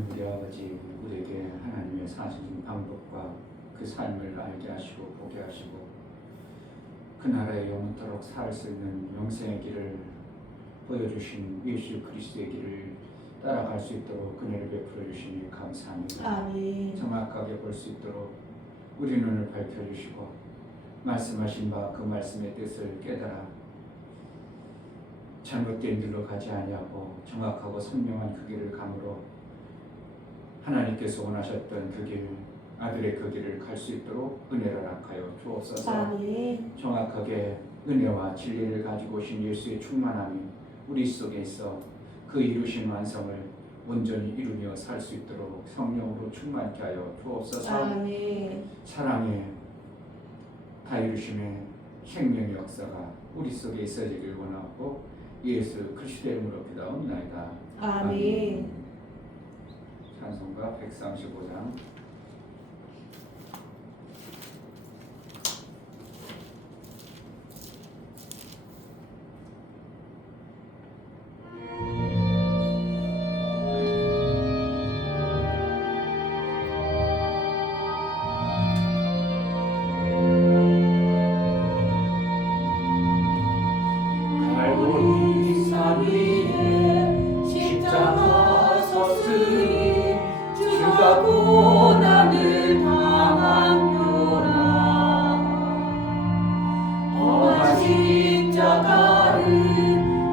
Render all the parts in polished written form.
하나님 우리 아버지, 우리에게 하나님의 사신 방법과 그 삶을 알게 하시고 보게 하시고 그 나라에 영원토록 살 수 있는 영생의 길을 보여주신 예수 그리스도의 길을 따라갈 수 있도록 은혜를 베풀어 주시니 감사합니다. 아멘. 정확하게 볼 수 있도록 우리 눈을 밝혀주시고 말씀하신 바 그 말씀의 뜻을 깨달아 잘못된 길로 가지 아니하고 정확하고 선명한 그 길을 감으로 하나님께서 원하셨던 그 길, 아들의 그 길을 갈 수 있도록 은혜를 허락하여 주옵소서. 아멘. 정확하게 은혜와 진리를 가지고 오신 예수의 충만함이 우리 속에 있어 그 이루신 완성을 온전히 이루며 살 수 있도록 성령으로 충만케 하여 주옵소서. 아멘. 사랑의 다 이루심의 생명의 역사가 우리 속에 있어지길 원하고 예수 그리스도의 이름으로 기도하옵나이다. 아멘. 찬송가 135장. 고난을 당한교라. 험한 십자가를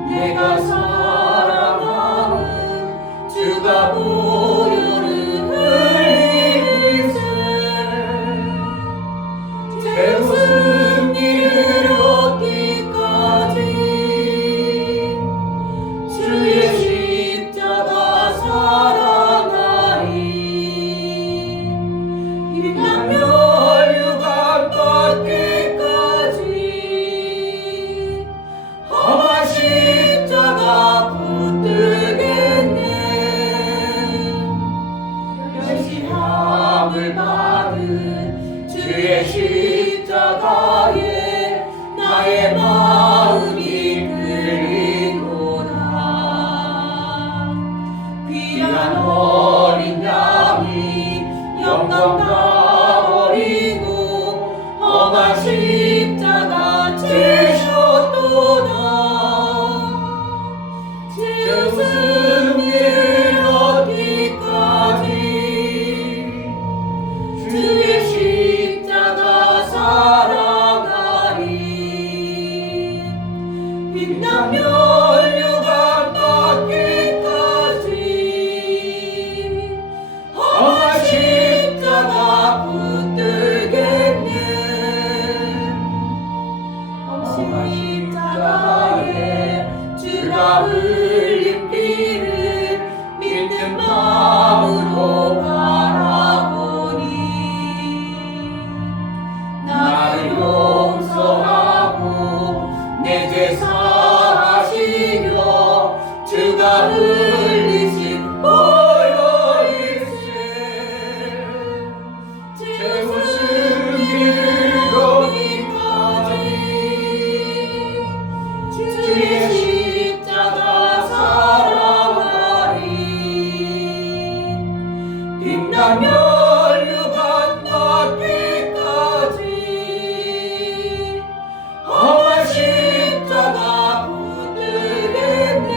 내가 사랑하는 주가 보혈을 흘리세. 최후 승리를 얻기까지 주의 십자가 사랑하리. 멸류관 닿기까지 험한 십자가 붙들겠네. 변신함을 받은 주의 십자가에 나의 마음이 끌리도다. 귀한 어린 양이 영광 다 버리고 험한 십자가 지셨도다. 최후 승리를 얻기까지 주의 십자가 사랑하리. 빛난 멸류관 닿기까지 험한 십자가 붙들겠네. 십자가에 주가 흘린 피를 믿는 마음으로 바라보니 나를 용서하고 내 죄 사하시려 주가 흘리신 보혈일세. 최후 승리를 얻기까지 주의 십자가 사랑하리. 빛난 멸류관 닿기까지 험한 십자가 붙들겠네.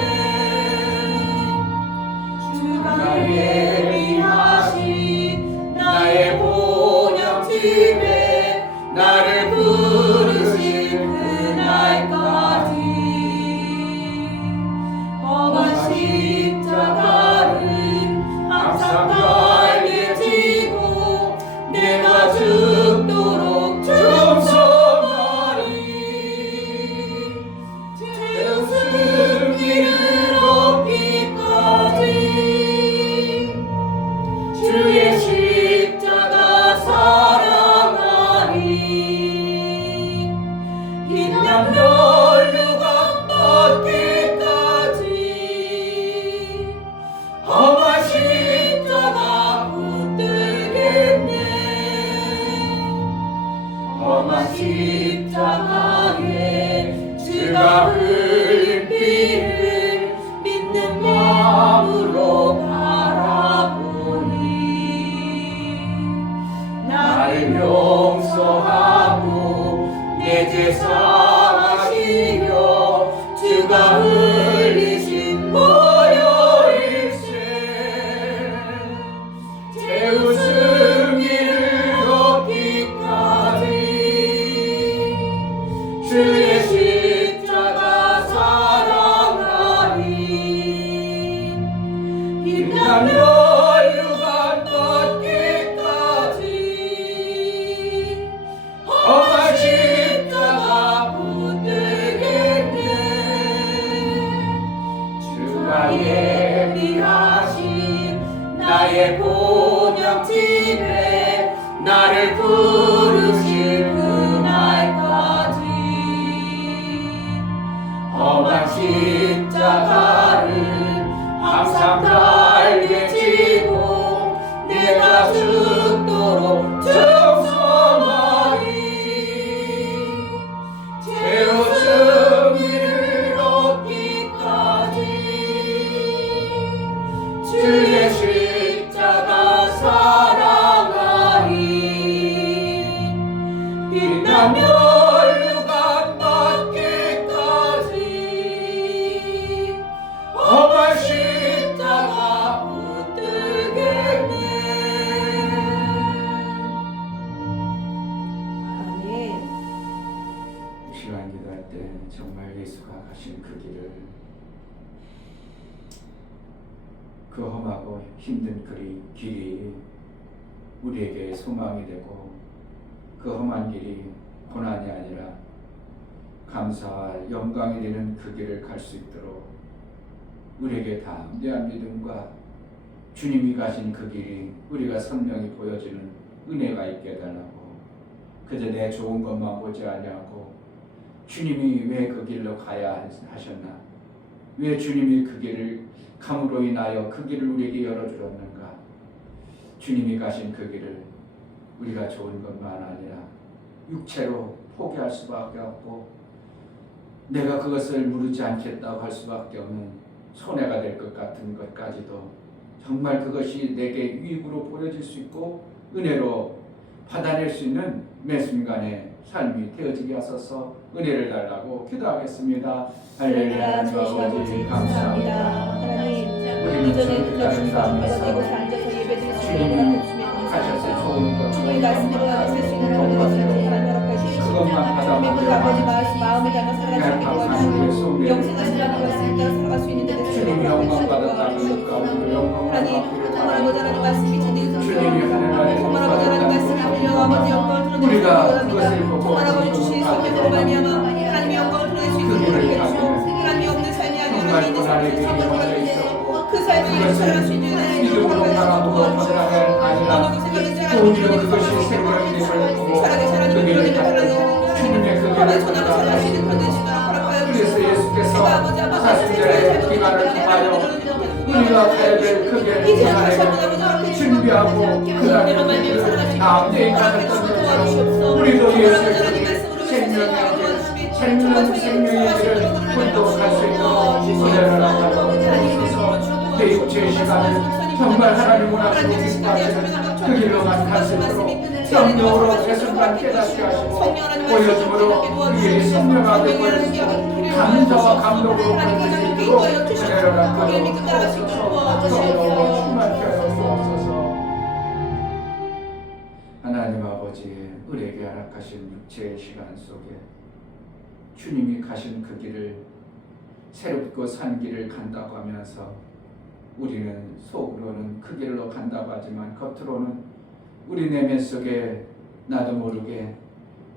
빛난 면류관 받기까지 험한 십자가 붙들겠네. 주가 예비하신 나의 본향집에 나를 부르실 그날까지 험한 십자가를 항상 달게 지고 내가 죽도록 정성하리. 죄로 승리를 얻기까지 주의 십자가 사랑하리. 빛난 면류관 받기까지 험한 십자가 붙들겠네. 아멘. 이 시간 기도할 때 정말 예수가 가신 그 길을, 그 험하고 힘든 길이 우리에게 소망이 되고, 그 험한 길이 고난이 아니라 감사와 영광이 되는 그 길을 갈 수 있도록 우리에게 담대한 믿음과 주님이 가신 그 길이 우리가 선명히 보여지는 은혜가 있게 달라고, 그저 내 좋은 것만 보지 아니하고 주님이 왜 그 길로 가야 하셨나, 왜 주님이 그 길을 감으로 인하여 그 길을 우리에게 열어주었는가, 주님이 가신 그 길을 우리가 좋은 것만 아니라 육체로 포기할 수밖에 없고, 내가 그것을 무르지 않겠다고 할 수밖에 없는 손해가 될 것 같은 것까지도 정말 그것이 내게 유익으로 보여질 수 있고 은혜로 받아낼 수 있는 매 순간의 삶이 되어지게 하소서. 은혜를 달라고 기도하겠습니다. 할렐루야. 주 아버지 감사합니다. 하나님, 우리는 이전에 주님을 그러신 따르면서 이곳에 앉아서 예배드릴 수 주님이 있는 것을 하셔서 좋은 것, 주님의 말씀대로 살수 있는 모든 것을 하나님 허락해 주시옵소서. 그것만 주님의 그 아버지 말씀 마음에 담아 살아가시기 원하시고 영생하시라는 말씀을 따라 살아갈 수 있는 데서 주님이 영광 받았다는 것과 우리도 영광을 하나님, 받기를 정말 아버지 하나님 말씀이 제대로 주님이 하늘나라에 정말 아버지 하나님 말씀을 들려 아버지 영광을 드러내시기 우리가 원합니다. 그것을 보고 정말 아버지 주신 성령으로 말미암아 하나님의 영광을 드러낼 수 있도록 허락해 주시고 하나님이 없는 삶이 아니라 하나님이 있는 삶을 삶을 허락해 주시고 그 삶을 살아갈 수 있는 은혜를 믿음으로 나가고 거절하는 아니라 어느 곳에 가든지 오히려 그것이 생명이 되고 살아계 하나님을 그게 드러내는 주님의 그 하나님 전하고 살아갈 수 있는 그런 되시도록 허락하여 그래서 주시고 예수께서 제가 아버지 아버지 사순절의 기간을 통하여 우리가 가야 될 그 길을 준비하고 그 안에 담대히 가셨던 것처럼 우리도 예수의 생명의 길을 굴도록 할 수 있도록 은혜를 나타내고 내 육체의 시간을 정말 하나님 원하시고 기뻐하시는 그 길로만 갈 수 있도록 성령으로 배순간 깨닫게 하시고 보여줌으로 우리의 선명하게 보여주시고 감사와 감동으로 보여줄 수 있도록 은혜를 나타내고 충만케 하여 주옵소서. 하나님 아버지, 우리에게 허락하신 육체의 시간 속에 주님이 가신 그 길을, 새롭고 산 길을 간다고 하면서 우리는 속으로는 그 길로 간다고 하지만 겉으로는 우리 내면 속에 나도 모르게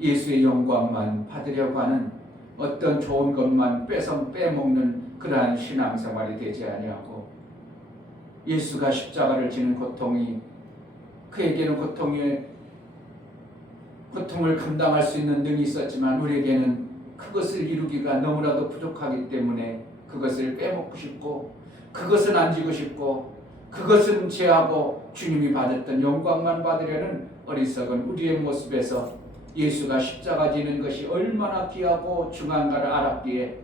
예수의 영광만 받으려고 하는 어떤 좋은 것만 빼먹는 그러한 신앙생활이 되지 아니하고, 예수가 십자가를 지는 고통이 그에게는 고통을 감당할 수 있는 능이 있었지만 우리에게는 그것을 이루기가 너무나도 부족하기 때문에 그것을 빼먹고 싶고 그것은 안 지고 싶고 그것은 제하고 주님이 받았던 영광만 받으려는 어리석은 우리의 모습에서 예수가 십자가 지는 것이 얼마나 귀하고 중요한가를 알았기에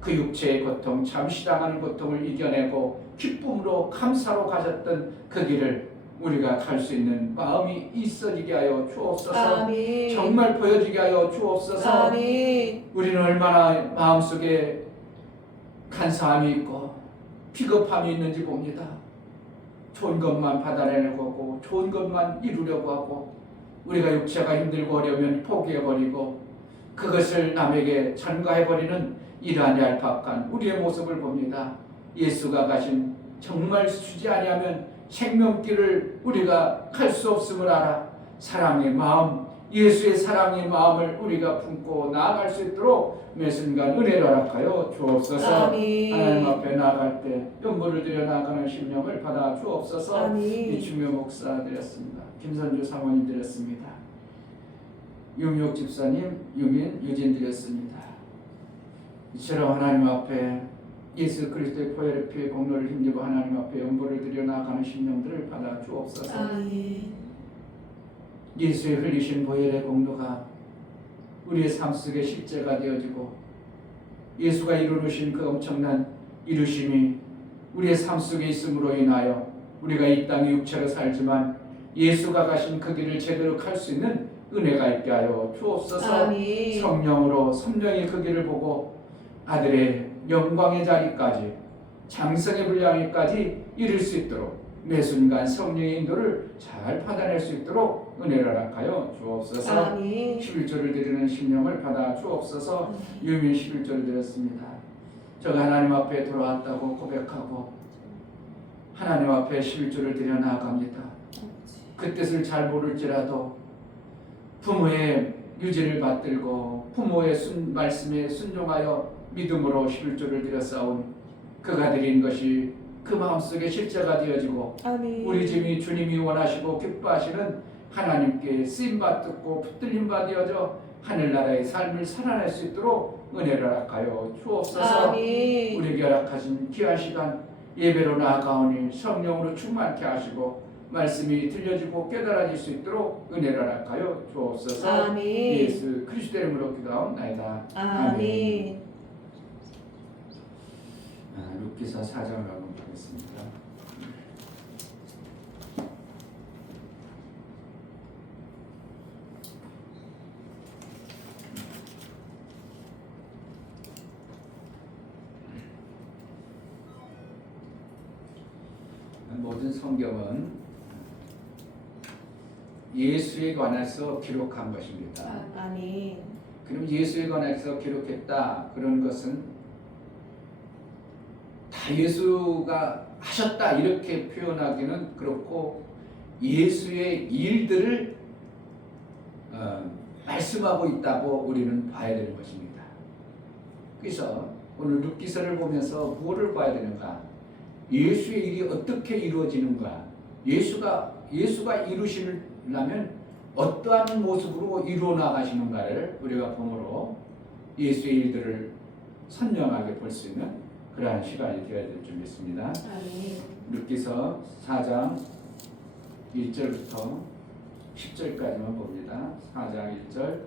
그 육체의 고통, 잠시 당하는 고통을 이겨내고 기쁨으로 감사로 가셨던 그 길을 우리가 갈 수 있는 마음이 있어지게 하여 주옵소서. 아멘. 정말 보여지게 하여 주옵소서. 아멘. 우리는 얼마나 마음속에 간사함이 있고 비겁함이 있는지 봅니다. 좋은 것만 받아내려고 하고 좋은 것만 이루려고 하고 우리가 육체가 힘들고 어려우면 포기해버리고 그것을 남에게 전가해버리는 이러한 얄팍한 우리의 모습을 봅니다. 예수가 가신 정말 쓰지 아니하면 생명길을 우리가 갈 수 없음을 알아. 사랑의 마음, 예수의 사랑의 마음을 우리가 품고 나아갈 수 있도록 매 순간 은혜를 허락하여 주옵소서. 아멘. 하나님 앞에 나아갈 때 연보를 드려 나아가는 심령을 받아 주옵소서. 아멘. 이충효 목사 드렸습니다. 김선주 사모님 드렸습니다. 윤육 집사님, 유민, 유진 드렸습니다. 이처럼 하나님 앞에 예수 그리스도의 보혈의 피의 공로를 힘입어 하나님 앞에 연보를 드려 나아가는 심령들을 받아 주옵소서. 아멘. 예수의 흘리신 보혈의 공로가 우리의 삶 속에 실제가 되어지고 예수가 이루신 그 엄청난 이루심이 우리의 삶 속에 있음으로 인하여 우리가 이 땅에 육체로 살지만 예수가 가신 그 길을 제대로 갈 수 있는 은혜가 있게 하여 주옵소서. 아멘. 성령으로 성령의 그 길을 보고 아들의 영광의 자리까지 장성의 분량에까지 이룰 수 있도록 매 순간 성령의 인도를 잘 받아낼 수 있도록 은혜를 허락하여 주옵소서. 아멘. 11조를 드리는 심령을 받아 주옵소서. 유민 11조를 드렸습니다. 제가 하나님 앞에 돌아왔다고 고백하고 하나님 앞에 11조를 드려 나아갑니다. 그 뜻을 잘 모를지라도 부모의 유지를 받들고 부모의 말씀에 순종하여 믿음으로 11조를 드려 싸운 그가 드린 것이 그 마음속에 실제가 되어지고 아멘. 우리 집이 주님이 원하시고 기뻐하시는 하나님께 쓰임받고 붙들림바 되어져 하늘나라의 삶을 살아낼 수 있도록 은혜를 허락하여 주옵소서. 아멘. 우리에게 허락하신 귀한 시간 예배로 나아가오니 성령으로 충만케 하시고 말씀이 들려지고 깨달아질 수 있도록 은혜를 허락하여 주옵소서. 아멘. 예수 그리스도 이름으로 기도하옵나이다. 아멘. 룻기서 4장을 한번 보겠습니다. 모든 성경은 예수에 관해서 기록한 것입니다. 아멘. 그럼 예수에 관해서 기록했다 그런 것은 다 예수가 하셨다 이렇게 표현하기는 그렇고 예수의 일들을 말씀하고 있다고 우리는 봐야 되는 것입니다. 그래서 오늘 룻기서를 보면서 무엇을 봐야 되는가? 예수의 일이 어떻게 이루어지는가? 예수가 이루시려면 어떠한 모습으로 이루어 나가시는가를 우리가 보므로 예수의 일들을 선명하게 볼 수 있는 그러한 시간이 되어야 될 줄 믿습니다. 아멘. 룻기서 4장 1절부터 10절까지만 봅니다. 4장 1절.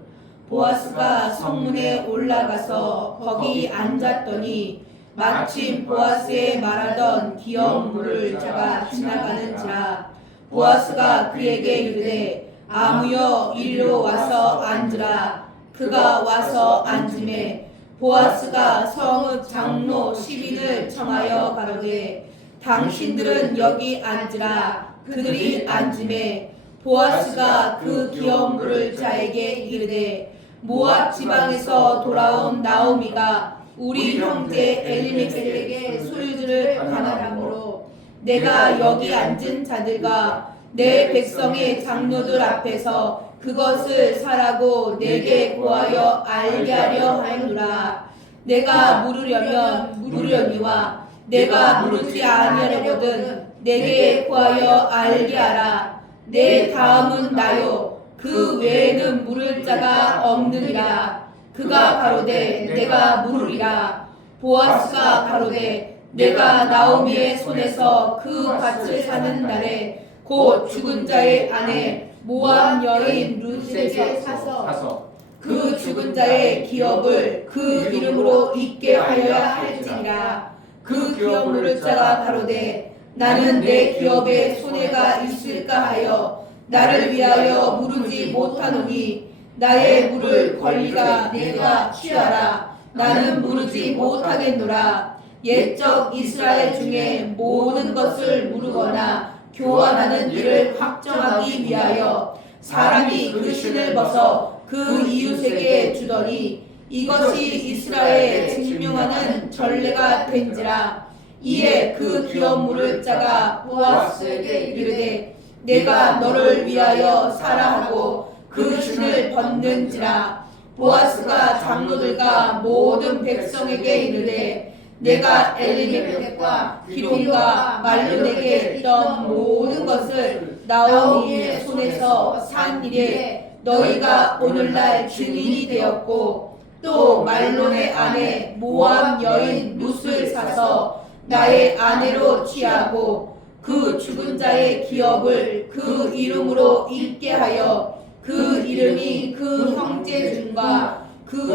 보아스가 성문에 올라가서 거기 앉았더니 마침 보아스에 말하던 귀여운 물을 자가 지나가는지라. 보아스가 그에게 이르되 아무여 일로 와서 앉으라. 그가 와서 앉음에 보아스가 성읍 장로 10인을 청하여 가로되 당신들은 여기 앉으라. 그들이 앉음에 보아스가 그 귀여운 물을 자에게 이르되 모압 지방에서 돌아온 나오미가 우리 형제 엘리멜렉에게 소유주를 가난함으로 내가 여기 앉은 자들과 내 백성의 장로들 앞에서 그것을 사라고 내게 고하여 알게 하려 하노라. 내가 물으려면 물으려니와 내가 물으지 아니하려거든 내게 구하여 알게 하라. 내 다음은 나요. 그 외에는 물을 자가 없느니라. 그가 가로되 내가 물으리라. 보아스가 가로되 내가 나오미의 손에서 그 밭을 사는 날에 곧 죽은 자의 아내 모압 여인 룻에게 사서 그 죽은 자의 기업을 그 이름으로 잊게 하여야 할지니라. 그 기업 물을 자가 가로되 나는 내 기업에 손해가 있을까 하여 나를 위하여 물으지 못하노니 나의 물을 권리가 내가 취하라. 나는 물으지 못하겠노라. 옛적 이스라엘 중에 모든 것을 물으거나 교환하는 일을 확정하기 위하여 사람이 그 신을 벗어 그 이웃에게 주더니 이것이 이스라엘에 증명하는 전례가 된지라. 이에 그 귀한 물을 짜가 보아스에게 이르되 내가 너를 위하여 사라 하고 그 신을 벗는지라. 보아스가 장로들과 모든 백성에게 이르되 내가 엘리멜렉과 기론과 말론에게 있던 모든 것을 나오미의 손에서 산 일에 너희가 오늘날 증인이 되었고 또 말론의 아내 모압 여인 룻을 사서 나의 아내로 취하고 그 죽은 자의 기업을 그 이름으로 읽게 하여 그 이름이 그 형제 중과 그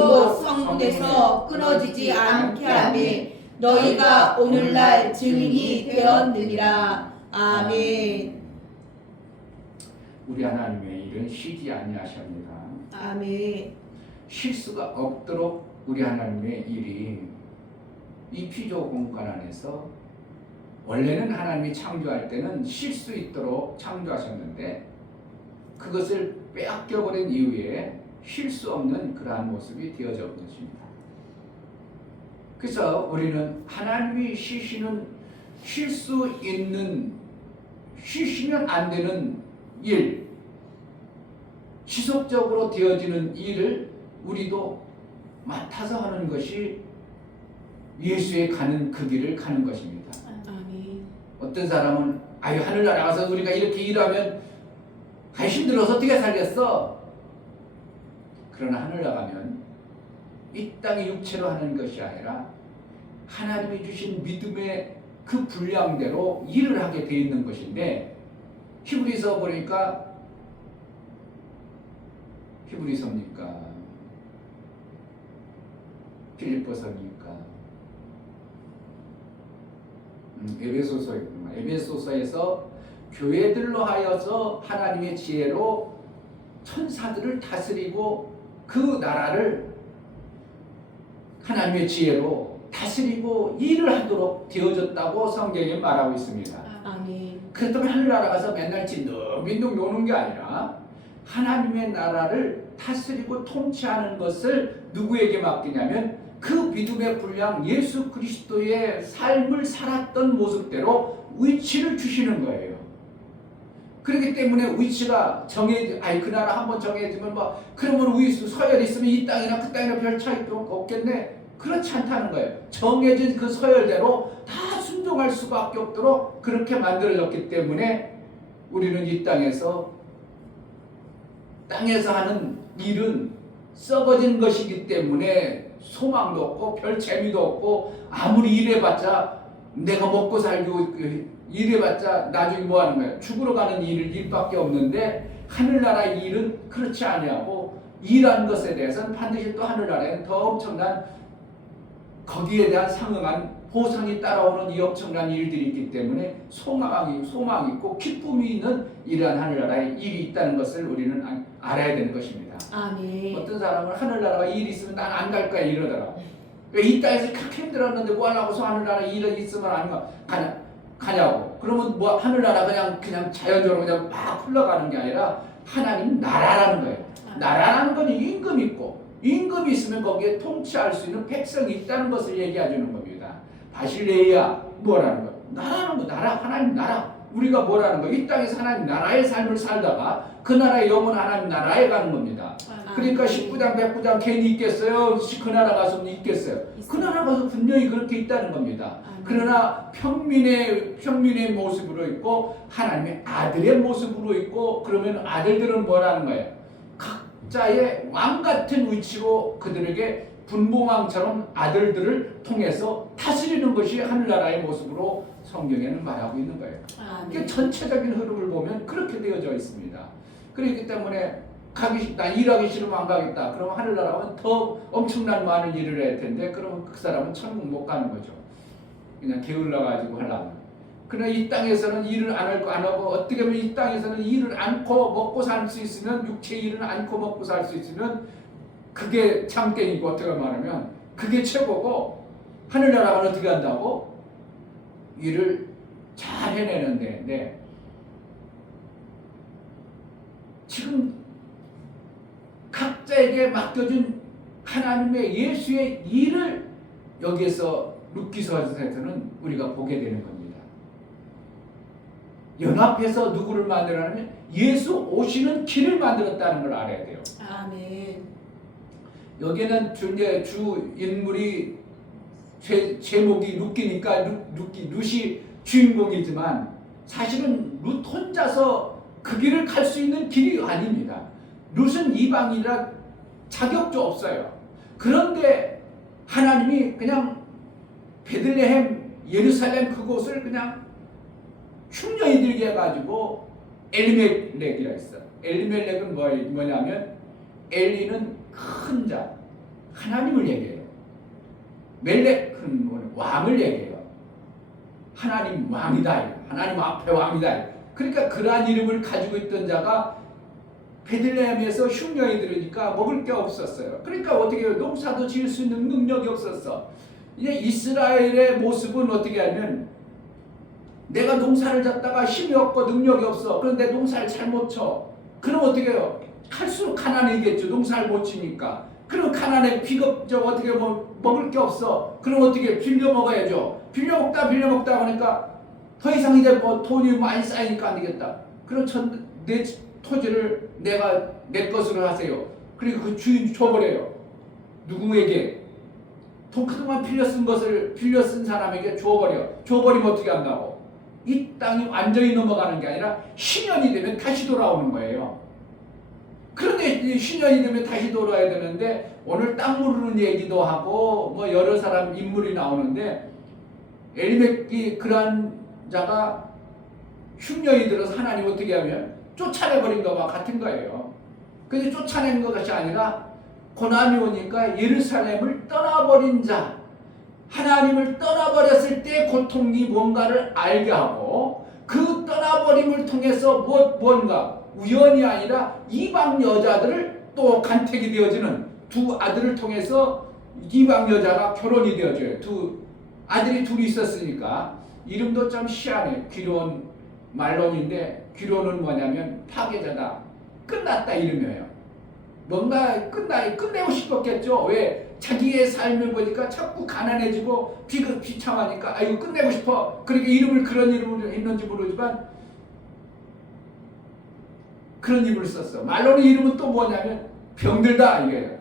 성문에서 끊어지지 않게 하며 너희가 오늘날 증인이 되었느니라. 아멘. 우리 하나님의 일은 쉬지 아니하십니다. 아멘. 쉴 수가 없도록 우리 하나님의 일이 이 피조 공간 안에서 원래는 하나님이 창조할 때는 쉴 수 있도록 창조하셨는데 그것을 빼앗겨버린 이후에 쉴 수 없는 그러한 모습이 되어져 온 것입니다. 그래서 우리는 하나님이 쉴 수 있는, 쉬시면 안 되는 일, 지속적으로 되어지는 일을 우리도 맡아서 하는 것이 예수의 가는 그 길을 가는 것입니다. 아멘. 어떤 사람은 아유 하늘나라 가서 우리가 이렇게 일하면 힘들어서 어떻게 살겠어? 그러나 하늘 나가면 이 땅의 육체로 하는 것이 아니라 하나님이 주신 믿음의 그 분량대로 일을 하게 돼 있는 것인데 히브리서 보니까 히브리서입니까? 빌립보서입니까? 에베소서입니다. 에베소서에서 교회들로 하여서 하나님의 지혜로 천사들을 다스리고 그 나라를 하나님의 지혜로 다스리고 일을 하도록 되어졌다고 성경에 말하고 있습니다. 아멘. 그렇다면 하늘나라 가서 맨날 빈둥빈둥 노는 게 아니라 하나님의 나라를 다스리고 통치하는 것을 누구에게 맡기냐면 그 믿음의 분량 예수 그리스도의 삶을 살았던 모습대로 위치를 주시는 거예요. 그렇기 때문에 위치가 그 나라 한번 정해지면 그러면 서열이 있으면 이 땅이나 그 땅이나 별 차이도 없겠네. 그렇지 않다는 거예요. 정해진 그 서열대로 다 순종할 수밖에 없도록 그렇게 만들어졌기 때문에 우리는 이 땅에서 하는 일은 썩어진 것이기 때문에 소망도 없고 별 재미도 없고 아무리 일해봤자 내가 먹고 살고 일해봤자 나중에 뭐 하는 거예요? 죽으러 가는 일밖에 없는데 하늘나라의 일은 그렇지 아니하고 일한 것에 대해서는 반드시 또 하늘나라에는 더 엄청난 거기에 대한 상응한 보상이 따라오는 이 엄청난 일들이 있기 때문에 소망이 있고 기쁨이 있는 이러한 하늘나라에 일이 있다는 것을 우리는 알아야 되는 것입니다. 아멘. 어떤 사람은 하늘나라가 일이 있으면 난 안 갈 거야 이러더라. 이 땅에서 그렇게 힘들었는데 뭐 하려고서 하늘나라에 일이 있으면 아니면 가냐고. 그러면 뭐 하늘나라 그냥 자연적으로 그냥 막 흘러가는 게 아니라 하나님 나라라는 거예요. 나라라는 건 임금이 있고 임금이 있으면 거기에 통치할 수 있는 백성이 있다는 것을 얘기해 주는 겁니다. 바실레이야 뭐라는 거? 나라는 거, 나라, 하나님 나라. 우리가 뭐라는 거? 이 땅에서 하나님 나라의 삶을 살다가 그 나라의 영원한 하나님 나라에 가는 겁니다. 그러니까 19장 109장 괜히 있겠어요? 그 나라 가서 있겠어요? 그 나라 가서 분명히 그렇게 있다는 겁니다. 그러나 평민의 모습으로 있고 하나님의 아들의 모습으로 있고 그러면 아들들은 뭐라는 거예요? 각자의 왕 같은 위치로 그들에게 분봉왕처럼 아들들을 통해서 다스리는 것이 하늘나라의 모습으로 성경에는 말하고 있는 거예요. 그러니까 전체적인 흐름을 보면 그렇게 되어져 있습니다. 그렇기 때문에 나 일하기 싫으면 안 가겠다. 그럼 하늘나라는 더 엄청난 많은 일을 할 텐데 그러면 그 사람은 천국 못 가는 거죠. 그냥 게을러 가지고 하려면. 그러나 이 땅에서는 일을 안 하고 어떻게 보면 이 땅에서는 일을 않고 먹고 살 수 있으면 육체 일을 않고 먹고 살 수 있으면 그게 참땡이고 어떻게 말하면 그게 최고고 하늘나라는 어떻게 한다고? 일을 잘 해내는데 네. 지금 각자에게 맡겨준 하나님의 예수의 일을 여기에서 룻기서에서는 우리가 보게 되는 겁니다. 연합해서 누구를 만들었냐면 예수 오시는 길을 만들었다는 걸 알아야 돼요. 아멘. 여기는 주 인물이 제목이 룻기니까 룻이 주인공이지만 사실은 룻 혼자서 그 길을 갈 수 있는 길이 아닙니다. 룻은 이방이라 자격도 없어요. 그런데 하나님이 그냥 베들레헴, 예루살렘 그곳을 그냥 흉년이 들게 해가지고 엘리멜렉이라 했어. 엘리멜렉은 뭐냐면 엘리는 큰 자, 하나님을 얘기해요. 멜렉은 왕을 얘기해요. 하나님 왕이다. 하나님 앞에 왕이다. 그러니까 그러한 이름을 가지고 있던 자가 베들레헴에서 흉년이 들으니까 먹을 게 없었어요. 그러니까 어떻게 해요? 농사도 지을 수 있는 능력이 없었어. 이제 이스라엘의 모습은 어떻게 하면 내가 농사를 졌다가 힘이 없고 능력이 없어. 그런데 농사를 잘못 쳐. 그럼 어떻게 해요? 갈수록 가난해지겠죠. 농사를 못 치니까. 그럼 가난해 비겁적 어떻게 먹을 게 없어. 그럼 어떻게 빌려 먹어야죠. 빌려 먹다 하니까 더 이상 이제 뭐 돈이 많이 쌓이니까 안 되겠다. 그럼 내 토지를 내 것으로 하세요. 그리고 그 주인 줘버려요. 누구에게? 돈 그동안 빌려 쓴 사람에게 줘버리면 어떻게 한다고? 이 땅이 완전히 넘어가는 게 아니라 신년이 되면 다시 돌아오는 거예요. 그런데 신년이 되면 다시 돌아야 되는데 오늘 땅 모르는 얘기도 하고 뭐 여러 사람 인물이 나오는데 엘리멜렉이 그러한 자가 흉년이 들어서 하나님 어떻게 하면 쫓아내버린 것과 같은 거예요. 근데 쫓아낸 것이 아니라 고난이 오니까 예루살렘을 떠나버린 자, 하나님을 떠나버렸을 때 고통이 뭔가를 알게 하고 그 떠나버림을 통해서 뭔가 우연이 아니라 이방 여자들을 또 간택이 되어지는 두 아들을 통해서 이방 여자가 결혼이 되어져요. 두 아들이 둘이 있었으니까 이름도 좀 희한해. 귀로온 말론인데 귀로는 뭐냐면 파괴자다. 끝났다 이름이에요. 뭔가 끝내고 싶었겠죠. 왜? 자기의 삶을 보니까 자꾸 가난해지고 비참하니까 이거 끝내고 싶어. 그러니까 이름을 그런 이름으로 했는지 모르지만 그런 이름을 썼어. 말론의 이름은 또 뭐냐면 병들다 이게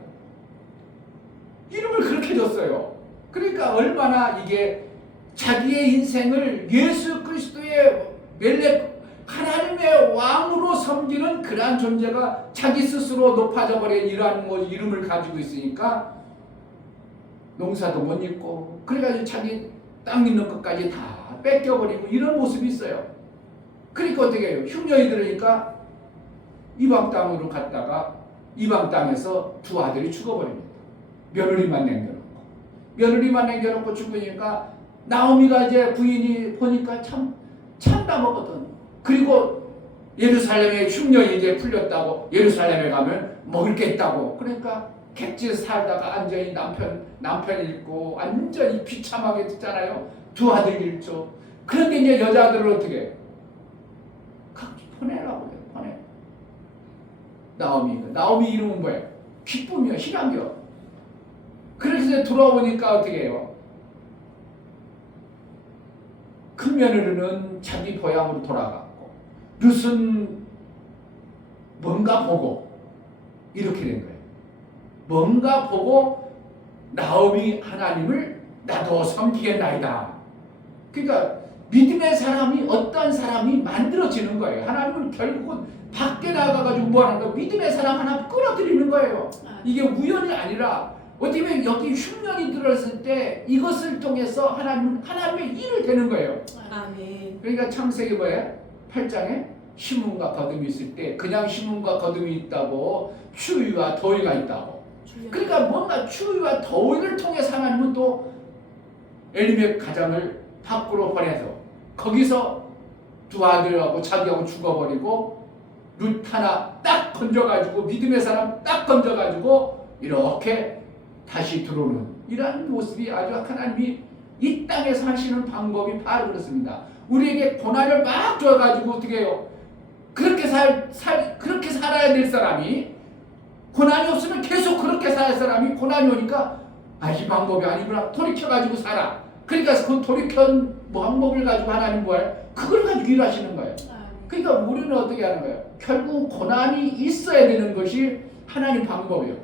이름을 그렇게 줬어요. 그러니까 얼마나 이게 자기의 인생을 예수 그리스도의 하나님의 왕으로 섬기는 그러한 존재가 자기 스스로 높아져 버린 이러한 이름을 가지고 있으니까 농사도 못 짓고 그래가지고 자기 땅 있는 것까지 다 뺏겨버리고 이런 모습이 있어요. 그러니까 어떻게 해요? 흉년이 들으니까 이방 땅으로 갔다가 이방 땅에서 두 아들이 죽어버립니다. 며느리만 남겨놓고 죽으니까 나오미가 이제 부인이 보니까 참 참담하거든. 그리고 예루살렘에 흉년이 이제 풀렸다고 예루살렘에 가면 먹을 게 있다고. 그러니까 객지에 살다가 완전히 남편 잃고 완전히 비참하게 됐잖아요. 두 아들 잃죠. 그런데 이제 여자들을 어떻게 해? 각기 보내라고 해요. 보내. 나오미 이름은 뭐예요? 기쁨이요. 희락이요. 그래서 돌아오니까 어떻게 해요? 큰 며느리는 자기 고향으로 돌아갔고 룻은 뭔가 보고 이렇게 된 거예요. 뭔가 보고 나오미 하나님을 나도 섬기겠나이다. 그러니까 믿음의 사람이 어떤 사람이 만들어지는 거예요. 하나님은 결국은 밖에 나가가지고 뭐 하는 거예요? 믿음의 사람 하나 끌어들이는 거예요. 이게 우연이 아니라 어떻게 보면 여기 흉년이 들었을 때 이것을 통해서 하나님의 일을 되는 거예요. 아멘. 그러니까 창세기 뭐예요? 8장에 심음과 거둠이 있을 때 그냥 심음과 거둠이 있다고 추위와 더위가 있다고. 그러니까 뭔가 추위와 더위를 통해서 하나님은 또 엘리멜렉 가장을 밖으로 보내서 거기서 두 아들하고 자기하고 죽어버리고 룻 하나 딱 건져가지고 믿음의 사람 딱 건져가지고 이렇게 다시 들어오는 이러한 모습이 아주 하나님이 이 땅에서 하시는 방법이 바로 그렇습니다. 우리에게 고난을 막 줘가지고 어떻게 해요? 그렇게 살아야 될 사람이 고난이 없으면 계속 그렇게 살 사람이 고난이 오니까 이 방법이 아니구나 돌이켜가지고 살아. 그러니까 그 돌이켜 방법을 가지고 하나님 뭐예요? 그걸 가지고 일하시는 거예요. 그러니까 우리는 어떻게 하는 거예요? 결국 고난이 있어야 되는 것이 하나님 방법이에요.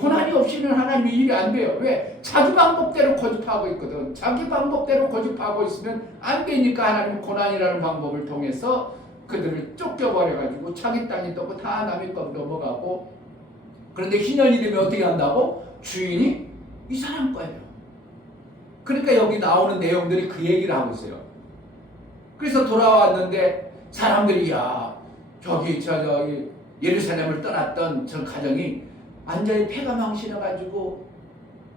고난이 없이는 하나님이 일이 안 돼요. 왜? 자기 방법대로 고집하고 있거든. 자기 방법대로 고집하고 있으면 안 되니까 하나님은 고난이라는 방법을 통해서 그들을 쫓겨버려가지고 자기 땅이 떠고 다 남의 것 넘어가고, 그런데 희년이 되면 어떻게 한다고? 주인이 이 사람 거예요. 그러니까 여기 나오는 내용들이 그 얘기를 하고 있어요. 그래서 돌아왔는데 사람들이 야 저기 예루살렘을 떠났던 저 가정이 완전히 폐가 망신해가지고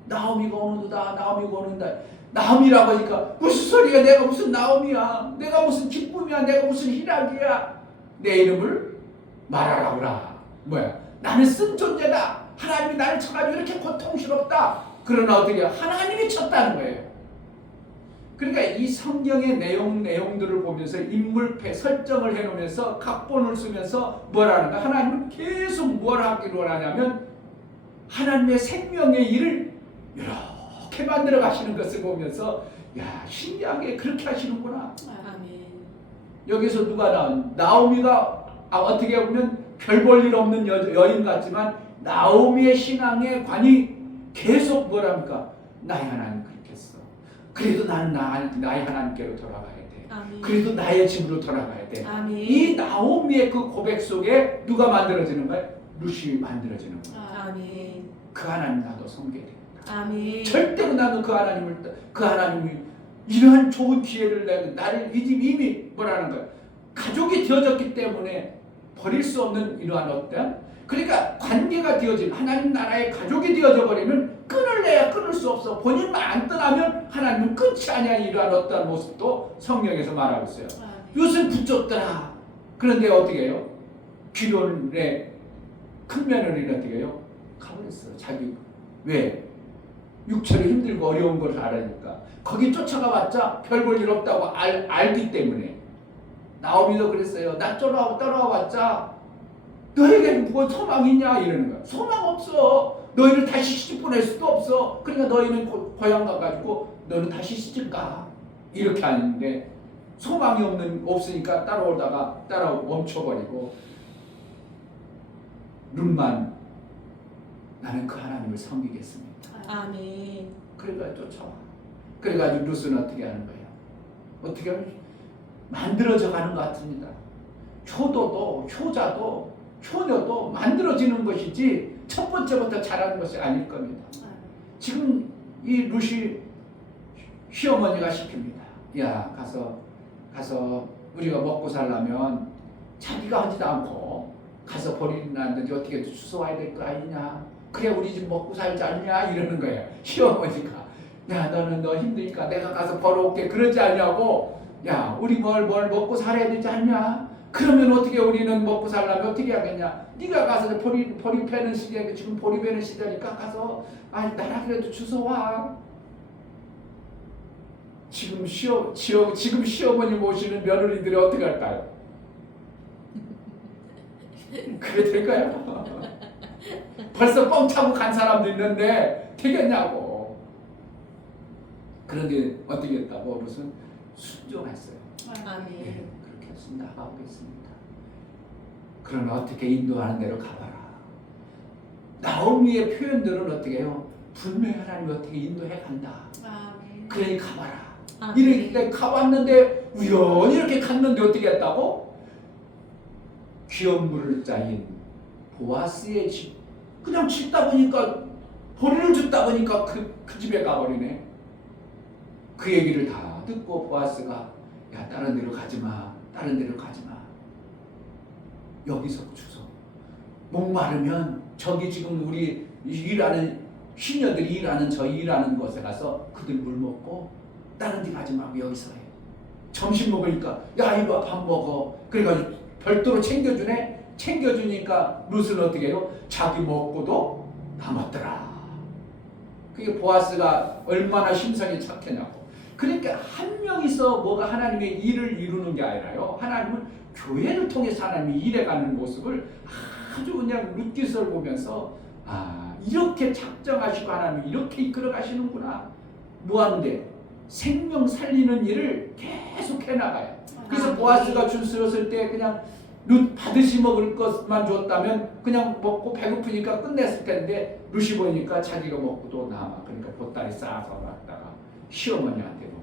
나오미가 오는다, 나오미가 오는다. 나오미라고 하니까 무슨 소리야? 내가 무슨 나오미야? 내가 무슨 기쁨이야? 내가 무슨 희락이야? 내 이름을 말하라구라. 뭐야? 나는 쓴 존재다. 하나님이 나를 쳐가지고 이렇게 고통스럽다. 그러나 어떻게 하나님이 쳤다는 거예요. 그러니까 이 성경의 내용들을 보면서 인물패 설정을 해놓으면서 각본을 쓰면서 뭐라는가? 하나님은 계속 뭘 하기로 하냐면 하나님의 생명의 일을 이렇게 만들어 가시는 것을 보면서 야 신기하게 그렇게 하시는구나. 여기서 누가 나오미가 어떻게 보면 별 볼 일 없는 여인 같지만 나오미의 신앙의 관이 계속 뭐랍니까? 나의 하나님 그렇게 했어. 그래도 나는 나의 하나님께로 돌아가야 돼. 그래도 나의 집으로 돌아가야 돼. 이 나오미의 그 고백 속에 누가 만들어지는 거야? 루시 만들어지는 거야. 그 하나님 나도 섬겨야 된다. 절대로 나도 그 하나님이 이러한 좋은 기회를 내고 나를 이 집 이미 뭐라는 거야? 가족이 되어졌기 때문에 버릴 수 없는 이러한 어떤 그러니까 관계가 되어진 하나님 나라의 가족이 되어져 버리면 끊을래야 끊을 수 없어. 본인만 안 떠나면 하나님은 끝이 아니야. 이러한 어떤 모습도 성경에서 말하고 있어요. 요새 붙잡더라. 그런데 어떻게 해요? 기론의 큰 며느리를 어떻게 해요? 가버렸어. 자기 왜? 육체로 힘들고 어려운 걸 알으니까 거기 쫓아가봤자 별 볼 일 없다고 알기 때문에. 나오미도 그랬어요. 나 따라와봤자 너에게 뭐 소망 있냐 이러는 거야. 소망 없어. 너희를 다시 시집 보낼 수도 없어. 그러니까 너희는 고향 가가지고 너는 다시 시집 가. 이렇게 하는데 소망이 없으니까 따라오다가 멈춰버리고 룻만 나는 그 하나님을 섬기겠습니다. 그래가 쫓아와. 그래가지고 룻은 어떻게 하는 거예요? 어떻게 하면 만들어져 가는 것 같습니다. 효도도 효자도 효녀도 만들어지는 것이지 첫 번째부터 잘하는 것이 아닐 겁니다. 지금 이 룻이 시어머니가 시킵니다. 야 가서 우리가 먹고 살려면 자기가 하지도 않고 가서 버리는지 어떻게 주워와야 될 거 아니냐. 그래 우리 집 먹고 살지 않냐 이러는 거예요. 시어머니가 야 너는 너 힘드니까 내가 가서 벌어올게 그러지 않냐고. 야 우리 뭘 먹고 살아야 되지 않냐. 그러면 어떻게 우리는 먹고 살려면 어떻게 하겠냐. 네가 가서 보리 패는 시기에 지금 보리 패는 시대니까 가서 나락이라도 주워와. 지금 시어머니 모시는 며느리들이 어떻게 할까요? 그래 될까요? 벌써 뻥 차고 간 사람도 있는데 되겠냐고. 그런데 어떻게 했다고? 무슨 순종했어요. 네, 그렇게 했습니다. 하겠습니다. 그러나 어떻게 인도하는 대로 가봐라. 나오미의 표현들은 어떻게 해요? 분명히 하나님이 어떻게 인도해 간다. 그러니 가봐라. 이렇게 가봤는데 우연히 이렇게 갔는데 어떻게 했다고? 귀염부를 짜인 보아스의 집. 그냥 짓다 보니까 보리를 줍다 보니까 그 집에 가버리네. 그 얘기를 다 듣고 보아스가 야 다른 데로 가지마. 다른 데로 가지마. 여기서 주소. 목마르면 저기 지금 우리 일하는 시녀들이 일하는 곳에 가서 그들 물 먹고 다른 데 가지 말고 여기서 해. 점심 먹으니까 야 이거 밥 먹어. 그래가지고 별도로 챙겨주네. 챙겨주니까 룻은 어떻게 해요? 자기 먹고도 남았더라. 그게 보아스가 얼마나 심성이 착했냐고. 그러니까 한 명이서 뭐가 하나님의 일을 이루는 게 아니라요. 하나님은 교회를 통해서 하나님이 일해가는 모습을 아주 그냥 룻기서를 보면서 이렇게 작정하시고 하나님이 이렇게 이끌어 가시는구나. 뭐하는데? 생명 살리는 일을 계속 해나가요. 그래서 아멘. 보아스가 줄 서었을 때 그냥 룻 받으시 먹을 것만 줬다면 그냥 먹고 배고프니까 끝냈을 텐데 룻이 보니까 자기가 먹고 또 남아. 그러니까 보따리 싸서 놨다가 시어머니한테 먹여.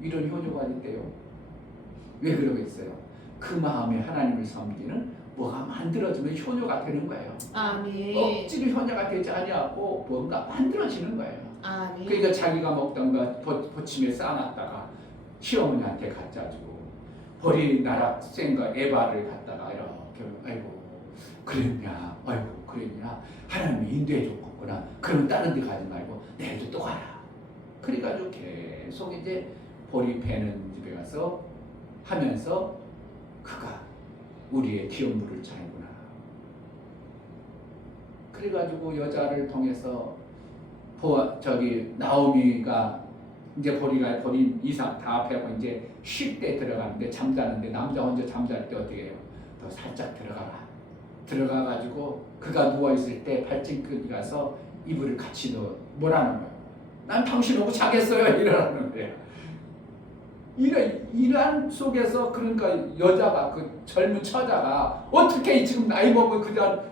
이런 효녀가 있대요. 왜 그러겠어요? 그 마음에 하나님을 섬기는 뭐가 만들어지면 효녀가 되는 거예요. 아멘. 억지로 효녀가 되지 아니하고 뭔가 만들어지는 거예요. 아멘. 그러니까 자기가 먹던 거 보침에 싸놨다가 시어머니한테 갖다 주고 보리 나락 센거 에바를 갖다가 이렇게 아이고 그랬냐 아이고 그랬냐 하나님이 인도해 줬구나. 그러면 다른 데 가지 말고 내일도 또 가라. 그래가지고 계속 이제 보리 패는 집에 가서 하면서 그가 우리의 기업물을 차는구나. 그래가지고 여자를 통해서 나오미가 이제 보리 이상 다 패고 이제 쉴 때 들어가는데 잠자는데 남자 혼자 잠잘 때 어떻게 해요? 더 살짝 들어가라. 들어가가지고 그가 누워있을 때 발등끝이 가서 이불을 같이 뭐라는 거야. 난 당신하고 자겠어요. 이러는 거야. 이러한 속에서 그러니까 여자가 그 젊은 처자가 어떻게 지금 나이 먹고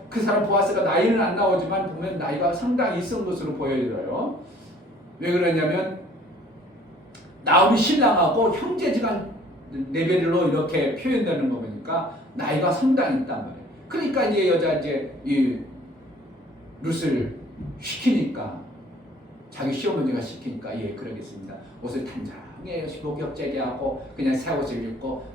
그 사람 보아스가 나이는 안 나오지만 보면 나이가 상당히 있은 것으로 보여져요. 왜 그러냐면 나오미 신랑하고 형제지간 레벨로 이렇게 표현되는 거 보니까 나이가 상당히 있단 말이에요. 그러니까 이제 여자 이 룻을 시키니까 자기 시어머니가 시키니까 예 그러겠습니다. 옷을 단장하게 목욕제게 하고 그냥 새 옷을 입고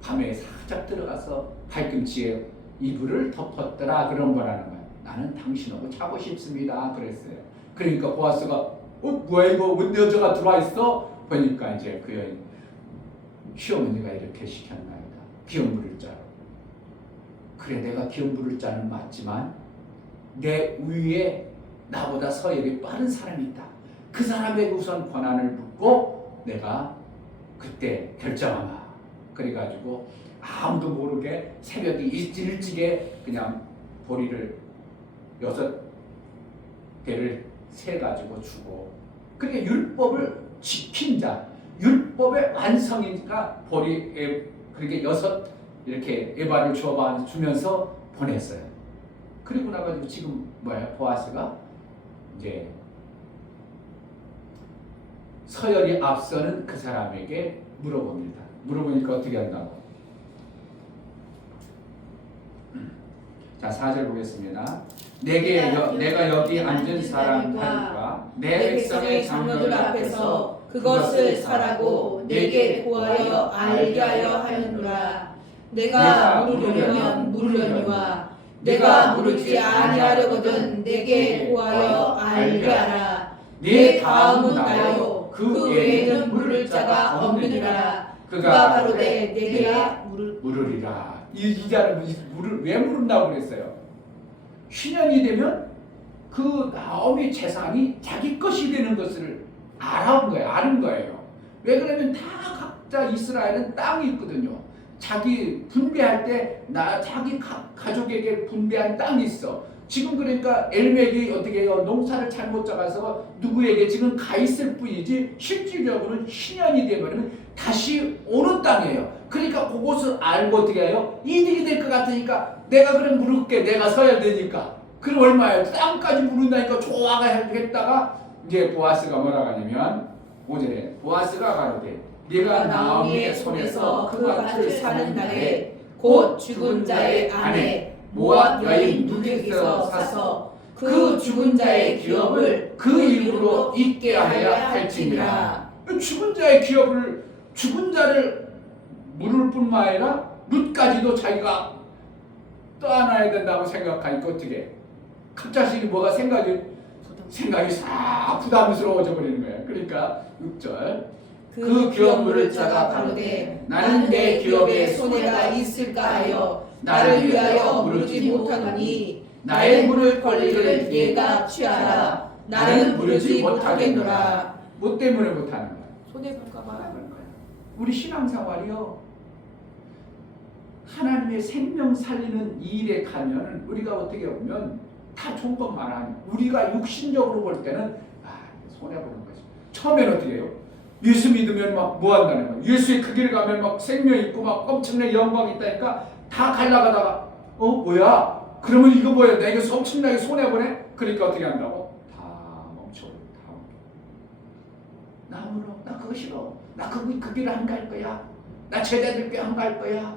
밤에 살짝 들어가서 발꿈치에 이불을 덮었더라 그런 거라는 거예요. 나는 당신하고 자고 싶습니다 그랬어요. 그러니까 보아스가 뭐야 이거 여자가 들어와 있어? 보니까 이제 그 여인 시어머니가 이렇게 시켰나이다. 기업 물을 자로. 그래 내가 기업 물을 자는 맞지만 내 위에 나보다 서열이 빠른 사람이 있다. 그 사람에게 우선 권한을 묻고 내가 그때 결정하마. 그래가지고 아무도 모르게 새벽에 일찍에 그냥 보리를 6개를 세가지고 주고 그러니까 율법을 지킨 자, 율법의 완성이니까 보리에 그렇게 6 이렇게 에바를 주면서 보냈어요. 그리고 나가지고 지금 보아스가 이제 서열이 앞서는 그 사람에게 물어봅니다. 물어보니까 어떻게 한다고? 자, 4절 보겠습니다. 내가 여기 앉은 사람들과 내 백성의 장로들 앞에서 그것을 사라고 내게 구하여 알게 하여 하였노라. 내가 물으려면 물으려니와 내가 물으지 아니하려거든 내게 구하여 알게 하라. 내 다음은 나요. 그 외에는 물을 자가 없느니라. 그가 바로 내게 물으리라. 이 자는 물을 왜 물은다고 그랬어요? 신년이 되면 그 나오미 재산이 자기 것이 되는 것을 아는 거예요. 왜 그러면 다 각자 이스라엘은 땅이 있거든요. 자기 분배할 때 자기 가족에게 분배한 땅이 있어. 지금 그러니까 엘멕이 어떻게 해요? 농사를 잘못 잡아서 누구에게 지금 가 있을 뿐이지 실질적으로는 신년이 되면 다시 오는 땅이에요. 그러니까 그것을 알고 어떻게 해요? 이득이 될 것 같으니까 내가 그럼 물을게. 내가 서야 되니까. 그럼 얼마예요? 땅까지 물은다니까 좋아가 했다가 이제 보아스가 뭐라고 하냐면 5절에 보아스가 가로되 네가 나오미의 손에서 그 밭을 사는 날에 곧 죽은 자의 아내 모압 여인 누게에서 사서 그 죽은 자의 기업을 그 이름으로 있게 하여야 할지니라. 죽은 자의 기업을 죽은 자를 물을 뿐만 아니라 룻까지도 자기가 떠안아야 된다고 생각하니까 어떻게 갑자기 뭐가 생각이 싹 부담스러워져 버리는 거예요. 그러니까 6절 그 기업물을 자가 가로되 나는 내 기업에 손해가 있을까 하여 나를 위하여 물지 못하노니 나의 물을 권리를 네가 취하라. 나는 물지 못하겠노라. 뭐 때문에 못하는 거야? 손해볼까봐. 우리 신앙생활이요 하나님의 생명 살리는 이 일에 가면 우리가 어떻게 보면 다 좋은 것만 하니 우리가 육신적으로 볼 때는 손해보는 거지. 처음에는 어떻게 해요? 예수 믿으면 막 뭐 한다는 거예요. 예수의 그 길을 가면 막 생명 있고 막 엄청나게 영광이 있다니까 다 갈라가다가 뭐야? 그러면 이거 뭐야? 내가 이거 엄청나게 손해보네? 그러니까 어떻게 한다고? 다 멈춰버려. 다 멈춰. 나 물어. 나 그거 싫어. 나 그 길을 안 갈 거야. 나 제자들께 안 갈 거야.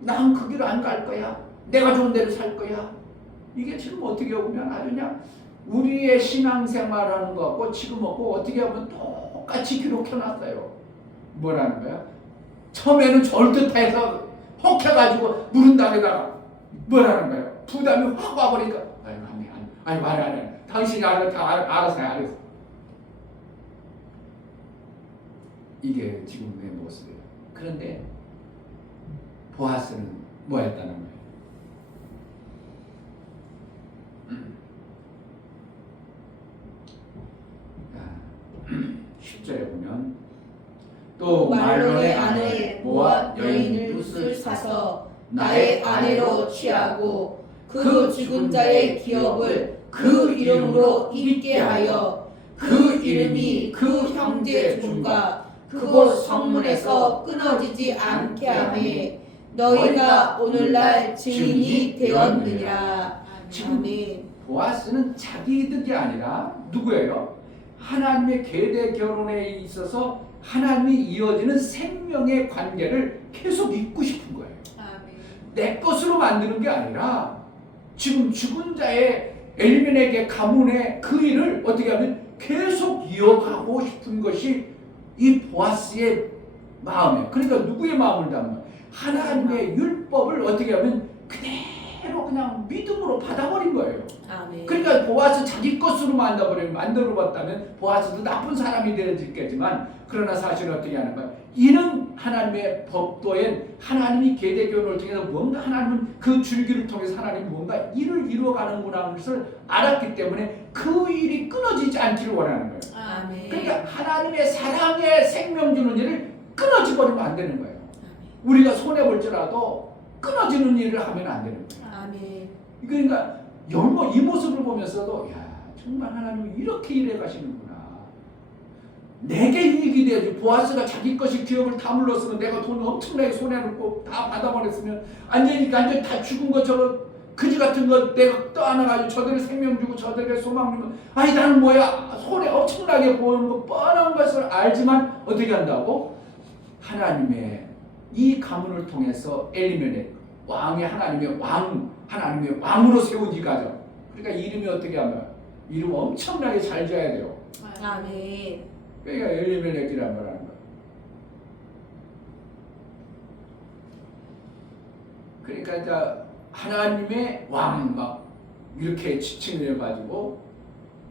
난 그 길을 안 갈 거야. 내가 좋은 데를 살 거야. 이게 지금 어떻게 보면 아주 그냥 우리의 신앙생활하는 거하고 지금 어떻게 하면 똑같이 기록해놨어요. 뭐라는 거야? 처음에는 절듯해서 혹해가지고 무른 땅에다가 뭐라는 거예요? 부담이 확 와버리니까 아니 말 안 해. 당신이 알아서 해. 이게 지금의 모습이에요. 그런데 보아스는 뭐 했다는 거예요? 10절에 보면 또 말론의 아내 모압 여인 룻을 사서 나의 아내로 취하고 그 죽은 자의 기업을 그 이름으로 잊게 하여 그 이름이 그 형제 중과 그곳 성문에서 끊어지지 않게 하매 너희가 오늘날 증인이 되었느니라. 지금 보아스는 자기 이득이 아니라 누구예요? 하나님의 계대 결혼에 있어서 하나님이 이어지는 생명의 관계를 계속 잇고 싶은 거예요. 내 것으로 만드는 게 아니라 지금 죽은 자의 엘리멜렉의 가문의 그 일을 어떻게 하면 계속 이어가고 싶은 것이 이 보아스의 마음이에요. 그러니까 누구의 마음을 담는 하나님의 율법을 어떻게 하면 그대로 그냥 믿음으로 받아버린 거예요. 그러니까 보아스 자기 것으로 만들어봤다면 보아스도 나쁜 사람이 되었겠지만 그러나 사실은 어떻게 하는 거예요? 이는 하나님의 법도엔 하나님이 계대교훈을 통해서 뭔가 하나님은 그 줄기를 통해서 하나님이 뭔가 일을 이루어가는구나 하는 것을 알았기 때문에 그 일이 끊어지지 않기를 원하는 거예요. 그러니까 하나님의 사랑의 생명 주는 일을 끊어지 버리면 안 되는 거예요. 우리가 손해볼지라도 끊어지는 일을 하면 안 되는 거예요. 그러니까 이 모습을 보면서도 야 정말 하나님이 이렇게 일해 가시는구나. 내게 이익이 돼야지. 보아스가 자기 것이 기업을 다 물렀으면 내가 돈 엄청나게 손해를 꼭 다 받아버렸으면 완전히 다 죽은 것처럼 그지 같은 거 내가 떠안아가지고 저들의 생명 주고 저들의 소망 주면 아니 나는 뭐야 손해 엄청나게 보이는 거 뻔한 것을 알지만 어떻게 한다고? 하나님의 이 가문을 통해서 엘리멜렉 왕의 하나님의 왕으로 세운 이 가정. 그러니까 이름이 어떻게 하면 이름 엄청나게 잘 지어야 돼요. 그러니까 엘리멜렉이란 말하는 거예요. 그러니까 이제 하나님의 왕 막 이렇게 지칭을 해가지고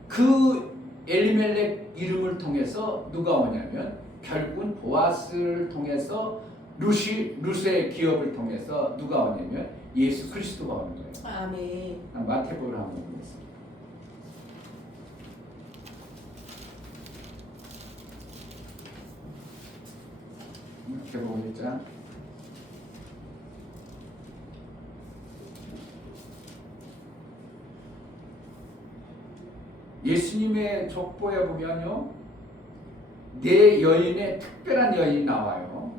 그 엘리멜렉 이름을 통해서 누가 오냐면 결국은 보아스를 통해서 룻의 기업을 통해서 누가 오냐면 예수 그리스도가 오는 거예요. 마태복음을 한번 보겠습니다. 마태복음 1장 '예수님의 족보에 보면요, 네 여인의 특별한 여인이 나와요.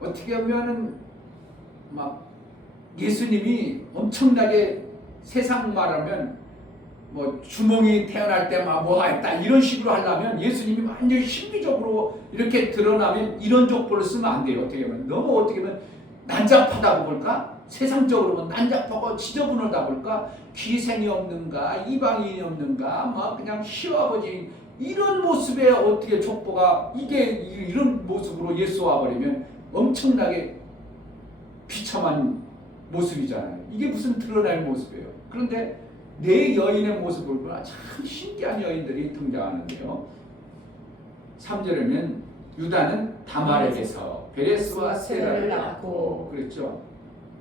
어떻게 보면은 막 예수님이 엄청나게 세상 말하면 뭐 주몽이 태어날 때 막 뭐가 있다 이런 식으로 하려면 예수님이 완전히 심리적으로 이렇게 드러나면 이런 족보를 쓰면 안 돼요. 어떻게 보면 너무 어떻게 보면 난잡하다고 볼까? 세상적으로 보면 난잡하고 지저분하다 볼까? 귀생이 없는가? 이방인이 없는가? 막 그냥 시아버지 이런 모습에 어떻게 족보가 이게 이런 모습으로 예수 와버리면 엄청나게 비참한 모습이잖아요. 이게 무슨 드러날 모습이에요. 그런데 네 여인의 모습을 보면 참 신기한 여인들이 등장하는데요. 3절에는 유다는 다말에게서 베레스와 세라를 낳고 그랬죠.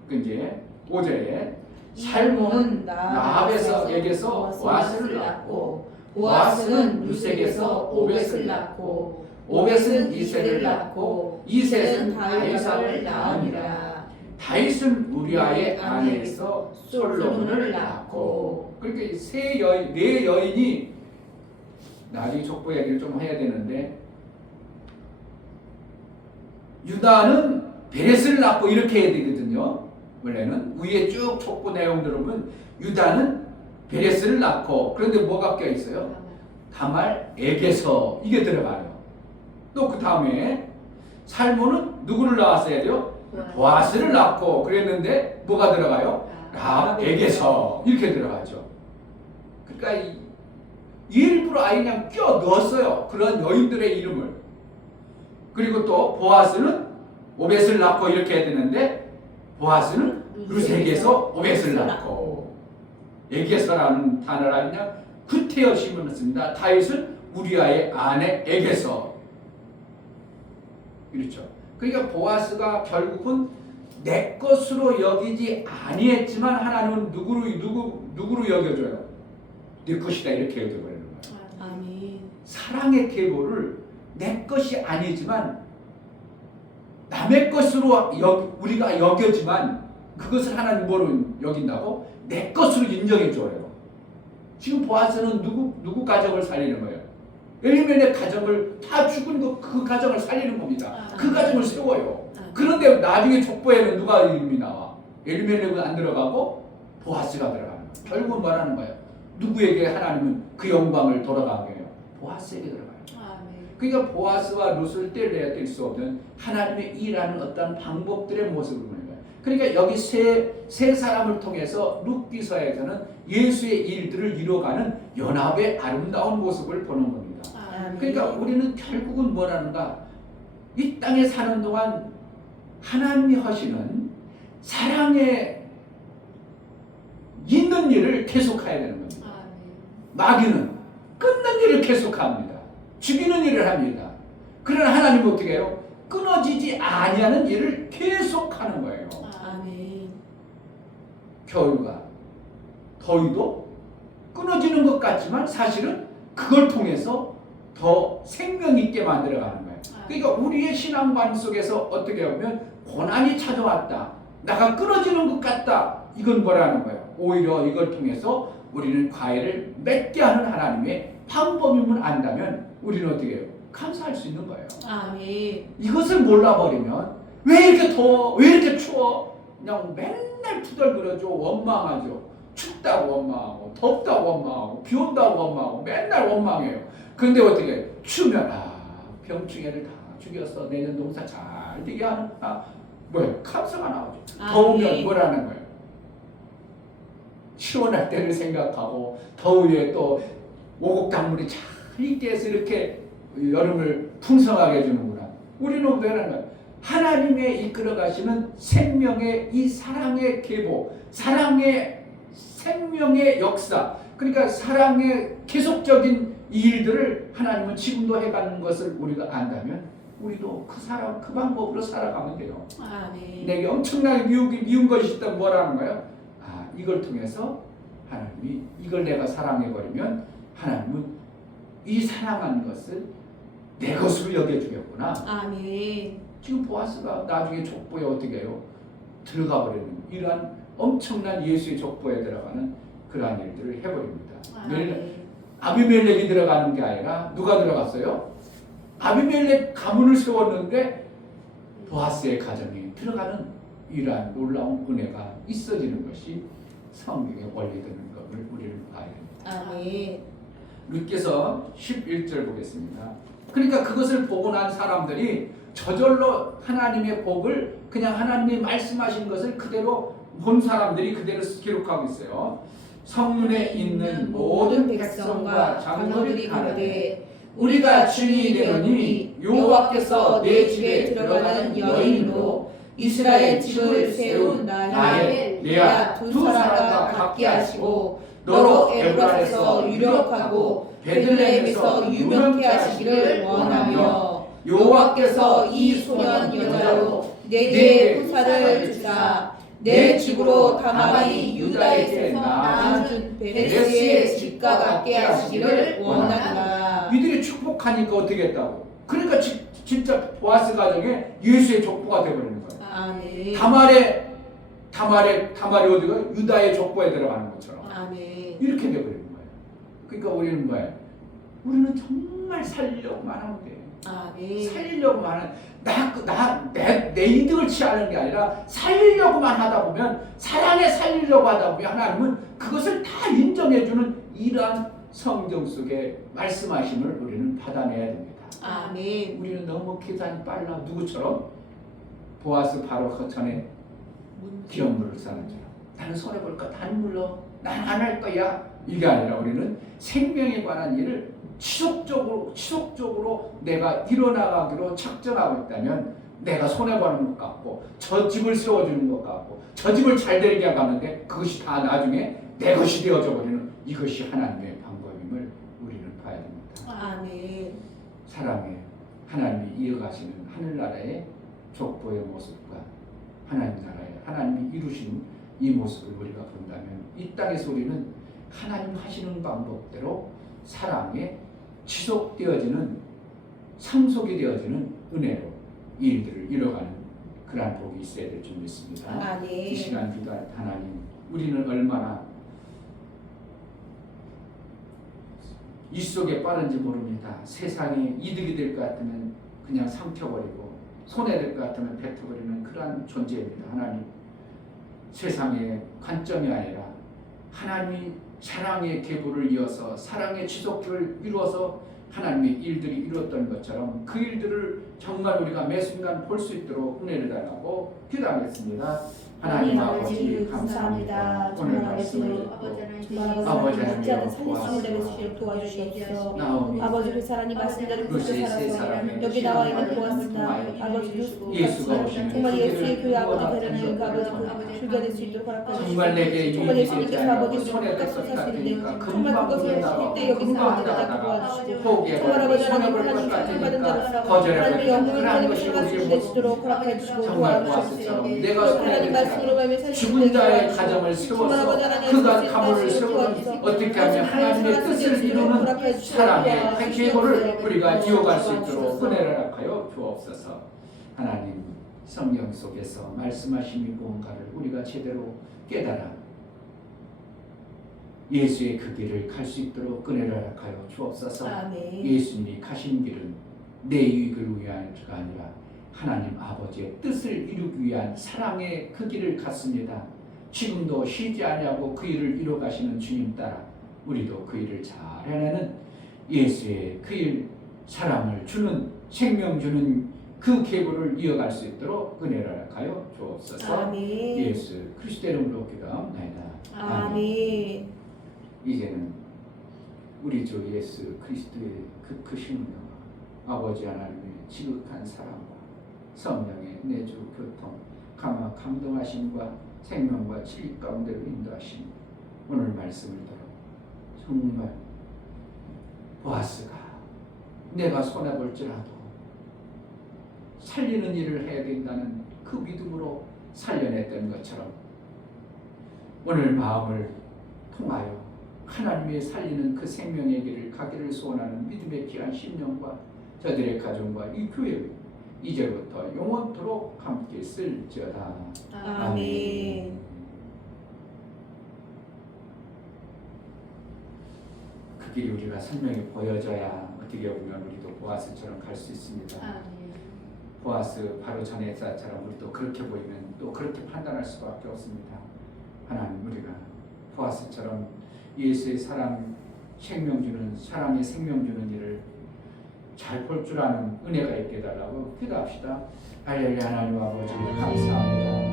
그 이제 5절에 살몬은 라합에게서 보아스를 낳고 보아스는 룻에게서 오벳을 낳고 오벳은 이새를 낳고 이새는 다윗을 낳으니라. 다윗은 우리아의 아내에서 솔로몬을 낳고. 그러니까 네 여인이 나중에 족보 얘기를 좀 해야 되는데 유다는 베렛을 낳고 이렇게 해야 되거든요. 원래는 위에 쭉 족보 내용들을 보면 유다는 베렛을 낳고 그런데 뭐가 껴 있어요? 다말, 에게서 이게 들어가요. 또 그 다음에 살몬은 누구를 낳았어야 돼요? 보아스를 낳고 그랬는데 뭐가 들어가요? 랍에게서 이렇게 들어가죠. 그러니까 일부러 아예 그냥 껴 넣었어요. 그런 여인들의 이름을. 그리고 또 보아스는 오벳을 낳고 이렇게 해야 되는데 보아스는 루색에서 오벳을 낳고 에게서라는 단어를 그냥 구태여 심었습니다. 다윗은 우리아의 아내에게서 이렇죠. 그러니까 보아스가 결국은 내 것으로 여기지 아니했지만 하나님은 누구로 여겨줘요? 네 것이다 이렇게 여겨버리는 거예요. 아멘. 사랑의 계보를 내 것이 아니지만 남의 것으로 우리가 여겨지만 그것을 하나님 뭐로 여긴다고? 내 것으로 인정해줘요. 지금 보아스는 누구 가정을 살리는 거예요? 엘리멜렉 가정을 다 죽은 그 가정을 살리는 겁니다. 그 가정을 세워요. 그런데 나중에 족보에는 누가 이름이 나와? 엘리멜렉은 안 들어가고 보아스가 들어가는 거예요. 결국은 뭐라는 거예요? 누구에게 하나님은 그 영광을 돌아가게 해요? 보아스에게 들어가요. 그러니까 보아스와 룻을 뗄래야 뗄 수 없는 하나님의 일하는 어떤 방법들의 모습을 보는 거예요. 그러니까 여기 세 사람을 통해서 룻기서에서는 예수의 일들을 이뤄가는 연합의 아름다운 모습을 보는 겁니다. 그러니까 우리는 결국은 뭐라는가? 이 땅에 사는 동안 하나님이 하시는 사랑에 있는 일을 계속해야 되는 겁니다. 마귀는 끊는 일을 계속합니다. 죽이는 일을 합니다. 그러나 하나님은 어떻게 해요? 끊어지지 아니하는 일을 계속하는 거예요. 겨울과 더위도 끊어지는 것 같지만 사실은 그걸 통해서 더 생명 있게 만들어가는 거예요. 그러니까 우리의 신앙관 속에서 어떻게 보면 고난이 찾아왔다. 나가 끊어지는 것 같다. 이건 뭐라는 거예요? 오히려 이걸 통해서 우리는 과일을 맺게 하는 하나님의 방법임을 안다면 우리는 어떻게 해요? 감사할 수 있는 거예요. 이것을 몰라버리면 왜 이렇게 더워? 왜 이렇게 추워? 그냥 맨날 투덜거려줘. 원망하죠. 춥다고 원망하고 덥다고 원망하고 비 온다고 원망하고 맨날 원망해요. 그런데 어떻게 해요? 추우면 병충 애를 다 죽였어. 내년 농사 잘 되게 하는 뭐예요? 감사가 나오죠. 더우면 뭐라는 거예요? 시원할 때를 생각하고 더위에 또 오곡탕물이 잘 있게 해서 이렇게 여름을 풍성하게 해주는구나. 우리는 왜라는 거예요? 하나님의 이끌어 가시는 생명의 이 사랑의 계보, 사랑의 생명의 역사, 그러니까 사랑의 계속적인 이 일들을 하나님은 지금도 해가는 것을 우리가 안다면 우리도 그 방법으로 살아가면 돼요. 내게 엄청나게 미운 것이 있다면 뭐라는 거예요? 이걸 통해서 하나님이 이걸 내가 사랑해버리면 하나님은 이 사랑한 것을 내 것으로 여겨주겠구나. 지금 보아스가 나중에 족보에 어떻게 해요? 들어가 버리는 이러한 엄청난 예수의 족보에 들어가는 그러한 일들을 해버립니다. 아비멜렉이 들어가는 게 아니라 누가 들어갔어요? 아비멜렉 가문을 세웠는데 보아스의 가정에 들어가는 이러한 놀라운 은혜가 있어지는 것이 성경의 원리되는 것을 우리는 봐야 됩니다. 룻기서 11절 보겠습니다. 그러니까 그것을 보고 난 사람들이 저절로 하나님의 복을 그냥 하나님이 말씀하신 것을 그대로 본 사람들이 그대로 기록하고 있어요. 성문에 있는 모든 백성과 장로들이 가로되 우리가 주의 이르노니 여호와께서 내 집에 들어가는 여인으로 이스라엘 집을 세운 나엘, 레아 두 사람과 같게 하시고 너로 에브라에서 유력하고 베들레헴에서 유명케 하시기를 원하며 여호와께서 이 소년 여자로 내게 후사를 주사 내 집으로 다말이 유다에게 낳아준 베레스의 집과 같게 하시기를 원하노라. 이들이 축복하니까 어떻게 했다고? 그러니까 진짜 보아스 가정에 예수의 족보가 되어버리는 거예요. 다말이 어디가? 유다의 족보에 들어가는 것처럼 이렇게 되어버리는 거예요. 그러니까 우리는 뭐예요? 우리는 정말 살리려고만 하면 돼. 아멘. 살리려고만 하는 내 이득을 취하는 게 아니라 살리려고만 하다 보면 사랑에 살리려고 하다 보면 하나님은 그것을 다 인정해주는 이러한 성경 속에 말씀하심을 우리는 받아내야 됩니다. 아멘. 우리는 너무 계산이 빨라. 누구처럼? 보아스 바로 그 전에 기업물을 사는처럼 나는 손해볼까? 나는 물러 나는 안 할 거야. 이게 아니라 우리는 생명에 관한 일을 지속적으로 내가 이뤄나가기로 작정하고 있다면 내가 손해보는 것 같고 저 집을 세워주는 것 같고 저 집을 잘 되게 가는데 그것이 다 나중에 내 것이 되어져 버리는 이것이 하나님의 방법임을 우리는 봐야 됩니다. 아멘. 사랑에 하나님이 이어가시는 하늘나라의 족보의 모습과 하나님 나라에 하나님이 이루신 이 모습을 우리가 본다면 이 땅에서 우리는 하나님 하시는 방법대로 사랑에 지속되어지는 상속이 되어지는 은혜로 이 일들을 이뤄가는 그러한 복이 있어야 될 줄 믿습니다. 아멘. 이 시간 기도할 하나님, 우리는 얼마나 이 속에 빠른지 모릅니다. 세상에 이득이 될 것 같으면 그냥 삼켜버리고 손해될 것 같으면 뱉어버리는 그러한 존재입니다. 하나님, 세상의 관점이 아니라 하나님이 사랑의 계보를 이어서 사랑의 지속을 이루어서 하나님의 일들이 이루었던 것처럼 그 일들을 정말 우리가 매 순간 볼 수 있도록 은혜를 달라고 기도하겠습니다. 하나님 아버지 감사합니다. 오늘 말씀을 듣고 아버지 하나님 살릴 수 있는 대로 주시옵 도와주시옵소서. 나오미 아버지 그 사람이 말씀대로 그것이 그렇게 세 살아서 사람의 여기 나와 있는 신앙을 보았습니다. 통하여 아버지 예수가 오시는 정말 예수의 교회 아버지 그들을 되는 그 아버지 통하여 그 주가 될 수 있도록 허락하시옵소서. 정말 내게 정말 유익이 예수님께서 되지 않고 아버지 손해될 우리를 것 깎으실 수 있는데 같으니까 정말 금방 그것을 우리나라 하실 때 여기서 금방 아버지 다 하다가 도와주시고 포기해 정말 아버지 하나님 손해볼 것 하나님 받은 같으니까 자로서 거절해 하나님의 영광을 그러한 하나님의 것이 생각을 우리의 되시도록 허락해 주시고 정말 도와주시옵소서. 보았을 내가 그렇게 하나님 손해를 말씀으로 말미암아 살수 죽은 있게 자의 도와주시고 가정을 정말 세워서 아버지 하나님 그가 말씀을 가문을 다시 세우는 도와주시고 어떻게 하면 하나님의 뜻을 이루는 사랑의 계보를 우리가 이어갈 수 있도록 은혜를 허락하여 주옵소서. 하나님 성경 속에서 말씀하심이 무언가를 우리가 제대로 깨달아 예수의 그 길을 갈 수 있도록 은혜를 허락하여 주옵소서. 아멘. 예수님이 가신 길은 내 유익을 위한가 아니라 하나님 아버지의 뜻을 이루기 위한 사랑의 그 길을 갔습니다. 지금도 쉬지 아니하고 그 일을 이뤄 가시는 주님 따라 우리도 그 일을 잘 해내는 예수의 그 일 사랑을 주는 생명 주는 그 계보를 이어갈 수 있도록 은혜를 허락하여 주옵소서. 아멘. 예수 그리스도의 이름으로 기도합니다. 아멘. 이제는 우리 주 예수 그리스도의 그 크신 은혜와 아버지 하나님의 지극한 사랑과 성령의 내주 교통 강화 감동하심과 생명과 진리 가운데로 인도하심 오늘 말씀을 들어 정말 보아스가 내가 손해볼지라도 살리는 일을 해야 된다는 그 믿음으로 살려냈던 것처럼 오늘 마음을 통하여 하나님의 살리는 그 생명의 길을 가기를 소원하는 믿음의 귀한 심령과 저들의 가정과 이 교회 이제부터 영원토록 함께 쓸지어다. 아멘. 그 길이 우리가 선명히 보여져야 어떻게 보면 우리도 보아스처럼 갈 수 있습니다. 보아스 바로 전에 자처럼 우리도 그렇게 보이면 또 그렇게 판단할 수밖에 없습니다. 하나님 우리가 보아스처럼 예수의 사랑 생명 주는 사랑의 생명 주는 일을 잘 볼 줄 아는 은혜가 있게 해달라고 기도합시다. 할렐루야. 하나님 아버지 감사합니다.